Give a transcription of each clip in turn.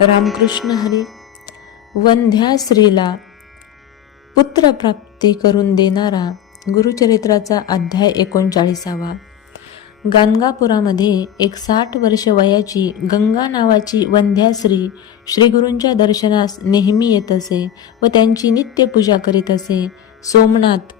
रामकृष्ण हरी. वंध्या स्त्रीला पुत्रप्राप्ती करून देणारा गुरुचरित्राचा अध्याय एकोणचाळीसावा. गाणगापुरामध्ये एक साठ वर्ष वयाची गंगा नावाची वंध्या स्त्री श्रीगुरूंच्या दर्शनास नेहमी येत असे व त्यांची नित्य पूजा करीत असे. सोमनाथ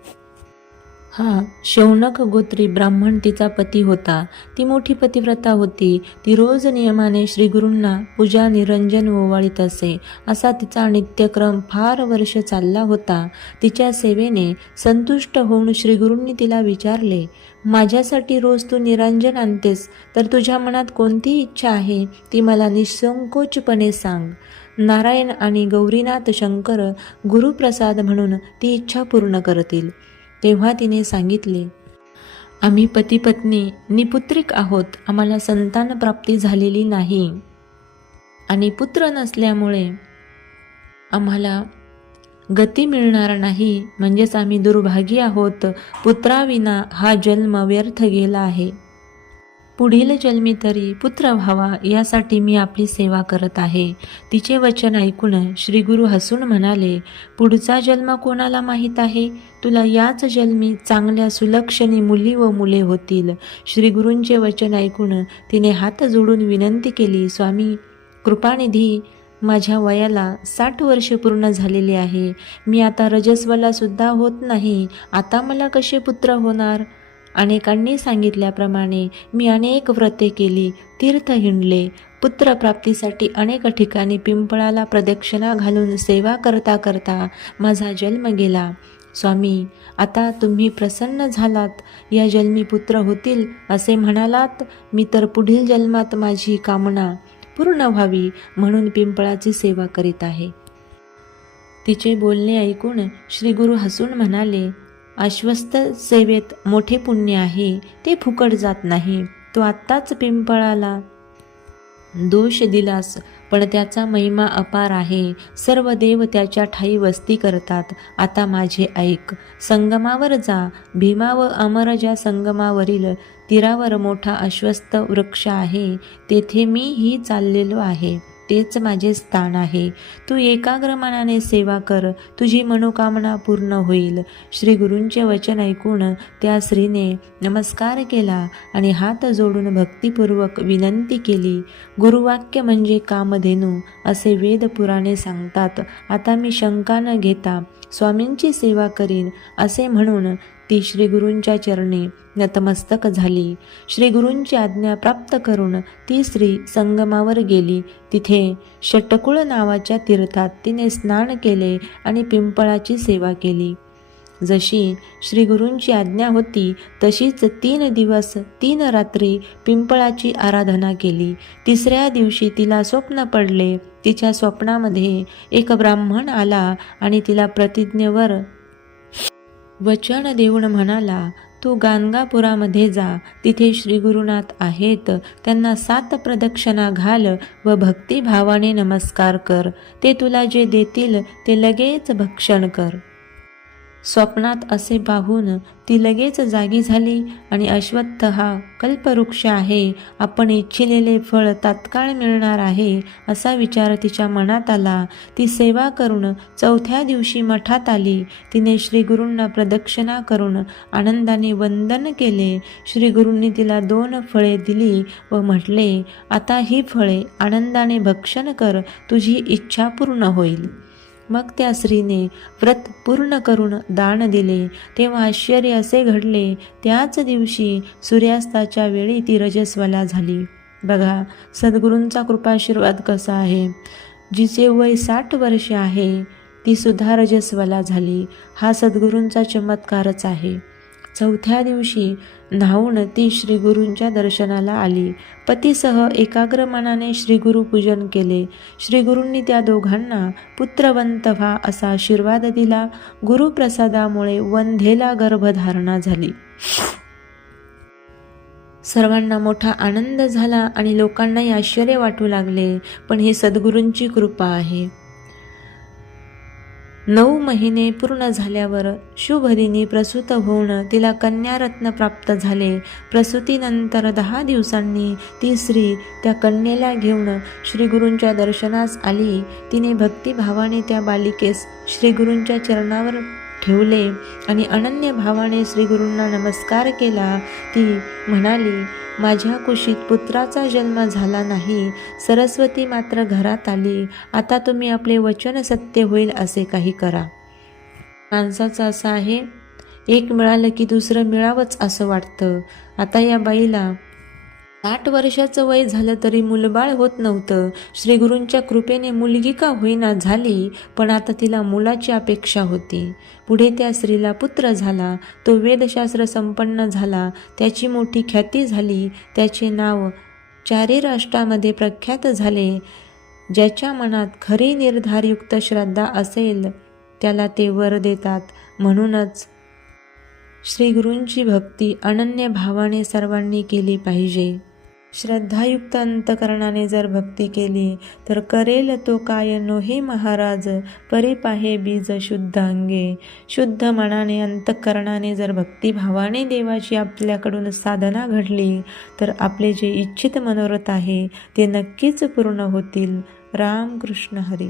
हा शौनक गोत्री ब्राह्मण तिचा पती होता. ती मोठी पतिव्रता होती. ती रोज नियमाने श्रीगुरूंना पूजा निरंजन ओवाळीत असे. असा तिचा नित्यक्रम फार वर्ष चालला होता. तिच्या सेवेने संतुष्ट होऊन श्रीगुरूंनी तिला विचारले माझ्यासाठी रोज तू निरंजन आणतेस तर तुझ्या मनात कोणती इच्छा आहे? ती मला निसंकोचपणे सांग. नारायण आणि गौरीनाथ शंकर गुरुप्रसाद म्हणून ती इच्छा पूर्ण करतील. तेव्हा तिने सांगितले आम्ही पती पत्नी निपुत्रिक आहोत. आम्हाला संतान प्राप्ती झालेली नाही. आणि पुत्र नसल्यामुळे आम्हाला गती मिळणार नाही. म्हणजेच आम्ही दुर्भागी आहोत. पुत्राविना हा जन्म व्यर्थ गेला आहे. पुढील जन्मी तरी पुत्र व्हावा यासाठी मी आपली सेवा करत आहे. तिचे वचन ऐकून श्री गुरु हसून म्हणाले पुढचा जन्म कोणाला माहीत आहे? तुला याच जन्मी चांगल्या सुलक्षणी मुली व मुले होतील. श्रीगुरूंचे वचन ऐकून तिने हात जोडून विनंती केली स्वामी कृपानिधी माझ्या वयाला साठ वर्ष पूर्ण झालेली आहे. मी आता रजस्वला सुद्धा होत नाही. आता मला कसे पुत्र होणार? अनेकांनी सांगितल्याप्रमाणे मी अनेक व्रते केली तीर्थ हिंडले पुत्रप्राप्तीसाठी अनेक ठिकाणी पिंपळाला प्रदक्षिणा घालून सेवा करता करता माझा जन्म गेला. स्वामी आता तुम्ही प्रसन्न झालात या जन्मी पुत्र होतील असे म्हणालात मी तर पुढील जन्मात माझी कामना पूर्ण व्हावी म्हणून पिंपळाची सेवा करीत आहे. तिचे बोलणे ऐकून श्री गुरु हसून म्हणाले आश्वस्त सेवेत मोठे पुण्य आहे ते फुकट जात नाही. तो आत्ताच पिंपळाला दोष दिलास पण त्याचा महिमा अपार आहे. सर्व देव त्याच्या ठाई वस्ती करतात. आता माझे ऐक संगमावर जा. भीमा व अमरजा संगमावरील तीरावर मोठा अश्वस्त वृक्ष आहे तेथे मीही चाललेलो आहे. तेच माझे स्थान आहे. तू एकाग्र मनाने सेवा कर. तुझी मनोकामना पूर्ण होईल. श्री गुरूंचे वचन ऐकून त्या स्त्रीने नमस्कार केला आणि हात जोडून भक्तिपूर्वक विनंती केली. गुरुवाक्य म्हणजे कामधेनू असे वेद पुराणे सांगतात. आता मी शंका न घेता स्वामींची सेवा करीन असे म्हणून ती श्रीगुरूंच्या चरणी नतमस्तक झाली. श्रीगुरूंची आज्ञा प्राप्त करून ती स्त्री संगमावर गेली. तिथे षटकुळ नावाच्या तीर्थात तिने स्नान केले आणि पिंपळाची सेवा केली. जशी श्रीगुरूंची आज्ञा होती तशीच तीन दिवस तीन रात्री पिंपळाची आराधना केली. तिसऱ्या दिवशी तिला स्वप्न पडले. तिच्या स्वप्नामध्ये एक ब्राह्मण आला आणि तिला प्रतिज्ञेवर वचन देऊन म्हणाला तू गाणगापुरामध्ये जा. तिथे श्री गुरुनाथ आहेत. त्यांना सात प्रदक्षिणा घाल व भक्तिभावाने नमस्कार कर. ते तुला जे देतील ते लगेच भक्षण कर. स्वप्नात असे पाहून ती लगेच जागी झाली आणि अश्वत्थ हा कल्पवृक्ष आहे. आपण इच्छिलेले फळ तात्काळ मिळणार आहे असा विचार तिच्या मनात आला. ती सेवा करून चौथ्या दिवशी मठात आली. तिने श्रीगुरूंना प्रदक्षिणा करून आनंदाने वंदन केले. श्रीगुरूंनी तिला दोन फळे दिली व म्हटले आता ही फळे आनंदाने भक्षण कर. तुझी इच्छा पूर्ण होईल. मग त्या स्त्रीने व्रत पूर्ण करून दान दिले. तेव्हा आश्चर्य असे घडले त्याच दिवशी सूर्यास्ताच्या वेळी ती रजस्वला झाली. बघा सद्गुरूंचा कृपाशीर्वाद कसा आहे. जिचे वय साठ वर्ष आहे ती सुद्धा रजस्वला झाली. हा सद्गुरूंचा चमत्कारच आहे. चौथ्या दिवशी न्हावून ती श्रीगुरूंच्या दर्शनाला आली. पतीसह एकाग्र मनाने श्रीगुरु पूजन केले. श्रीगुरूंनी त्या दोघांना पुत्रवंत व्हा असा आशीर्वाद दिला. गुरुप्रसादामुळे वंधेला गर्भधारणा झाली. सर्वांना मोठा आनंद झाला आणि लोकांनाही आश्चर्य वाटू लागले पण ही सद्गुरूंची कृपा आहे. नऊ महिने पूर्ण झाल्यावर शुभदिनी प्रसूत होऊन तिला कन्यारत्न प्राप्त झाले. प्रसूतीनंतर दहा दिवसांनी ती स्त्री त्या कन्येला घेऊन श्रीगुरूंच्या दर्शनास आली. तिने भक्तिभावाने त्या बालिकेस श्रीगुरूंच्या चरणावर ठेवले आणि अनन्य भावाने श्रीगुरूंना नमस्कार केला. ती म्हणाली माझ्या कुशीत पुत्राचा जन्म झाला नाही. सरस्वती मात्र घरात आली. आता तुम्ही आपले वचन सत्य होईल असे काही करा. माणसाचं असं आहे. एक मिळालं की दुसरं मिळावंच असं वाटतं. आता या बाईला आठ वर्षाचं वय झालं तरी मुलबाळ होत नव्हतं. श्रीगुरूंच्या कृपेने मुलगी का होईना झाली पण आता तिला मुलाची अपेक्षा होती. पुढे त्या स्त्रीला पुत्र झाला. तो वेदशास्त्र संपन्न झाला. त्याची मोठी ख्याती झाली. त्याचे नाव चारी राष्ट्रामध्ये प्रख्यात झाले. ज्याच्या मनात खरी निर्धारयुक्त श्रद्धा असेल त्याला ते वर देतात. म्हणूनच श्रीगुरूंची भक्ती अनन्य भावाने सर्वांनी केली पाहिजे. श्रद्धायुक्त अंतकरणाने जर भक्ती केली तर करेल तो काय नोहे महाराज? परे पाहे बीज शुद्ध अंगे शुद्ध मनाने अंतकरणाने जर भक्तिभावाने देवाची आपल्याकडून साधना घडली तर आपले जे इच्छित मनोरथ आहे ते नक्कीच पूर्ण होतील. राम कृष्ण हरी.